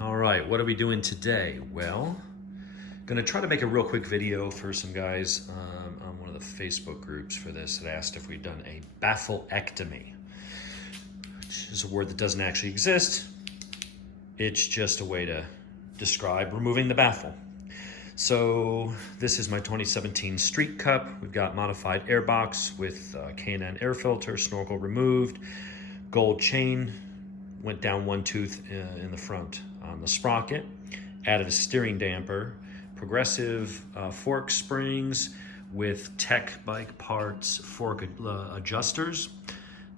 All right, what are we doing today? Well, gonna try to make a real quick video for some guys on one of the Facebook groups for this that asked if we'd done a baffleectomy, which is a word that doesn't actually exist. It's just a way to describe removing the baffle. So this is my 2017 Street Cup. We've got modified airbox with K&N air filter, snorkel removed, gold chain, went down one tooth in the front on the sprocket, added a steering damper, progressive fork springs with tech bike parts fork adjusters.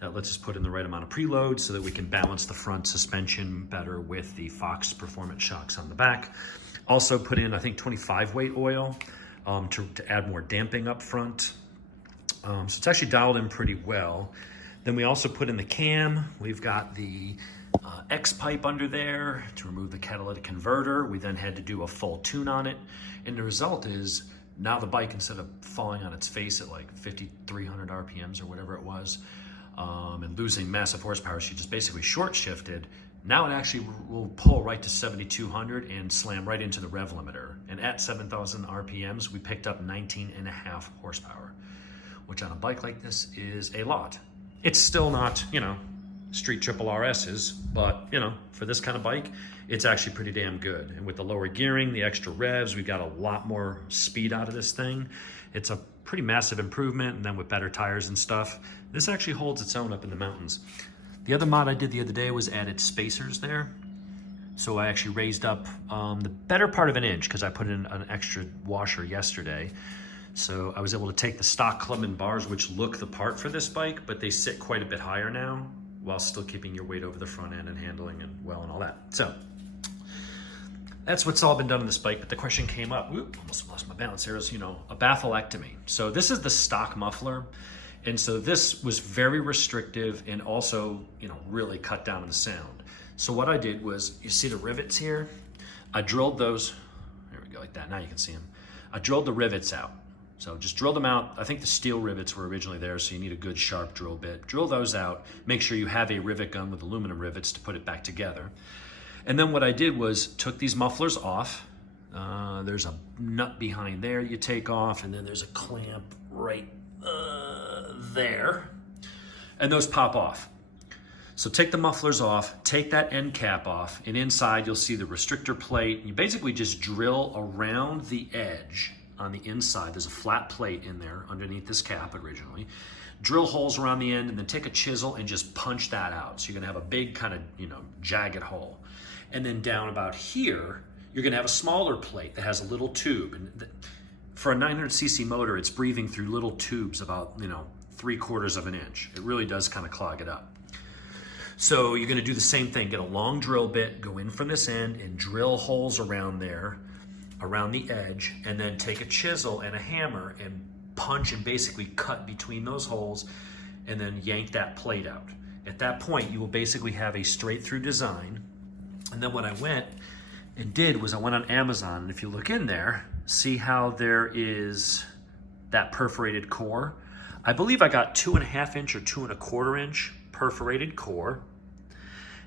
That lets us put in the right amount of preload so that we can balance the front suspension better with the Fox Performance shocks on the back. Also put in, I think, 25 weight oil to add more damping up front. So it's actually dialed in pretty well. Then we also put in the cam. We've got the X pipe under there to remove the catalytic converter. We then had to do a full tune on it. And the result is now the bike, instead of falling on its face at like 5,300 RPMs or whatever it was, and losing massive horsepower, she just basically short shifted. Now it actually will pull right to 7,200 and slam right into the rev limiter. And at 7,000 RPMs, we picked up 19.5 horsepower, which on a bike like this is a lot. It's still not, street triple RSs, but for this kind of bike, it's actually pretty damn good. And with the lower gearing, the extra revs, we've got a lot more speed out of this thing. It's a pretty massive improvement. And then with better tires and stuff, this actually holds its own up in the mountains. The other mod I did the other day was added spacers there. So I actually raised up the better part of an inch because I put in an extra washer yesterday. So I was able to take the stock Clubman bars, which look the part for this bike, but they sit quite a bit higher now while still keeping your weight over the front end and handling and well and all that. So that's what's all been done on this bike. But the question came up, whoop, almost lost my balance there, is, a baffleectomy. So this is the stock muffler. And so this was very restrictive and also, really cut down on the sound. So what I did was, you see the rivets here? I drilled those, there we go, like that, now you can see them. I drilled the rivets out. So just drill them out. I think the steel rivets were originally there, so you need a good sharp drill bit. Drill those out, make sure you have a rivet gun with aluminum rivets to put it back together. And then what I did was took these mufflers off. There's a nut behind there you take off, and then there's a clamp right there, and those pop off. So take the mufflers off, take that end cap off, and inside you'll see the restrictor plate. You basically just drill around the edge on the inside. There's a flat plate in there underneath this cap originally. Drill holes around the end and then take a chisel and just punch that out. So you're gonna have a big kind of, jagged hole. And then down about here, you're gonna have a smaller plate that has a little tube. And for a 900cc motor, it's breathing through little tubes about, 3/4 of an inch. It really does kind of clog it up. So you're gonna do the same thing. Get a long drill bit, go in from this end and drill holes around there, around the edge, and then take a chisel and a hammer and punch and basically cut between those holes and then yank that plate out. At that point, you will basically have a straight through design. And then what I went and did was I went on Amazon, and if you look in there, see how there is that perforated core? I believe I got 2.5 inch or 2.25 inch perforated core.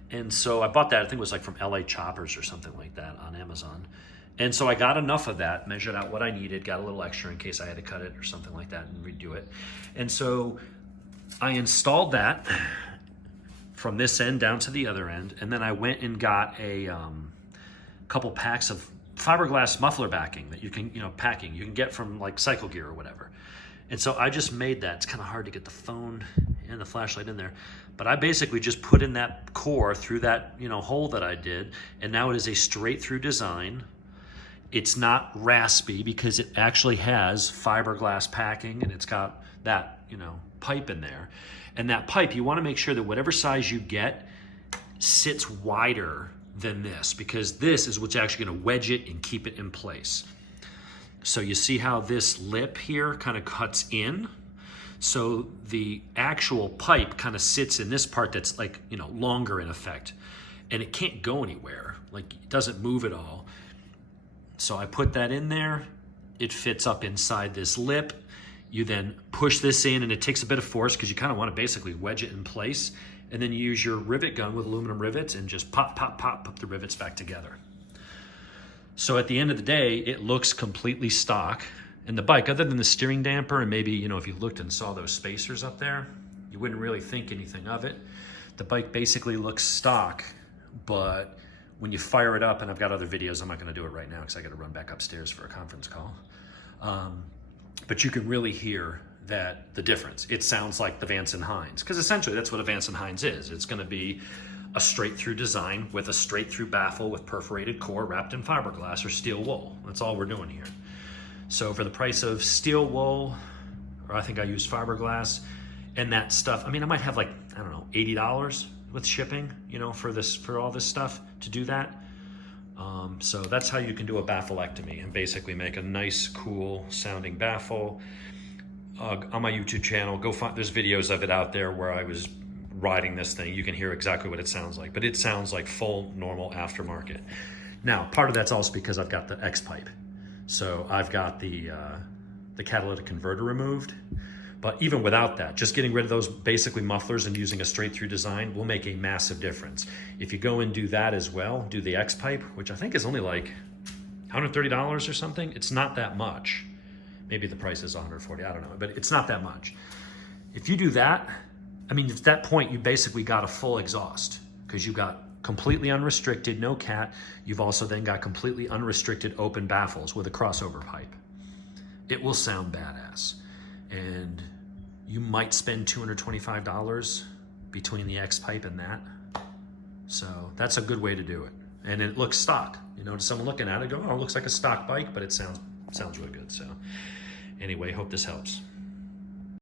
And so I bought that, I think it was like from LA Choppers or something like that on Amazon. And so I got enough of that, measured out what I needed, got a little extra in case I had to cut it or something like that and redo it. And so I installed that from this end down to the other end. And then I went and got a couple packs of fiberglass muffler backing that you can, packing you can get from like Cycle Gear or whatever. And so I just made that. It's kind of hard to get the phone and the flashlight in there. But I basically just put in that core through that, hole that I did. And now it is a straight through design. It's not raspy because it actually has fiberglass packing and it's got that, pipe in there. And that pipe, you want to make sure that whatever size you get sits wider than this, because this is what's actually going to wedge it and keep it in place. So you see how this lip here kind of cuts in? So the actual pipe kind of sits in this part that's like, longer in effect. And it can't go anywhere. Like, it doesn't move at all. So I put that in there. It fits up inside this lip. You then push this in, and it takes a bit of force because you kind of want to basically wedge it in place. and then you use your rivet gun with aluminum rivets and just pop, pop, pop, put the rivets back together. So at the end of the day, it looks completely stock. And the bike, other than the steering damper, and maybe, you know, if you looked and saw those spacers up there, you wouldn't really think anything of it. The bike basically looks stock, but when you fire it up, and I've got other videos, I'm not gonna do it right now because I gotta run back upstairs for a conference call. But you can really hear that the difference. It sounds like the Vance & Hines, because essentially that's what a Vance & Hines is. It's gonna be a straight through design with a straight through baffle with perforated core wrapped in fiberglass or steel wool. That's all we're doing here. So for the price of steel wool, or I think I used fiberglass, and that stuff, I mean, I might have like, I don't know, $80 with shipping, you know, for all this stuff to do that. So that's how you can do a bafflectomy and basically make a nice, cool sounding baffle. On my YouTube channel, go find, there's videos of it out there where I was riding this thing. You can hear exactly what it sounds like, but it sounds like full, normal aftermarket. Now, part of that's also because I've got the X-pipe. So I've got the catalytic converter removed, but even without that, just getting rid of those basically mufflers and using a straight through design will make a massive difference. If you go and do that as well, do the X-pipe, which I think is only like $130 or something. It's not that much. Maybe the price is $140, I don't know, but it's not that much. If you do that, I mean, at that point, you basically got a full exhaust because you got completely unrestricted, no cat. You've also then got completely unrestricted open baffles with a crossover pipe. It will sound badass. And you might spend $225 between the X-pipe and that. So that's a good way to do it. And it looks stock. You know, to someone looking at it, go, oh, it looks like a stock bike, but it sounds really good. So anyway, hope this helps.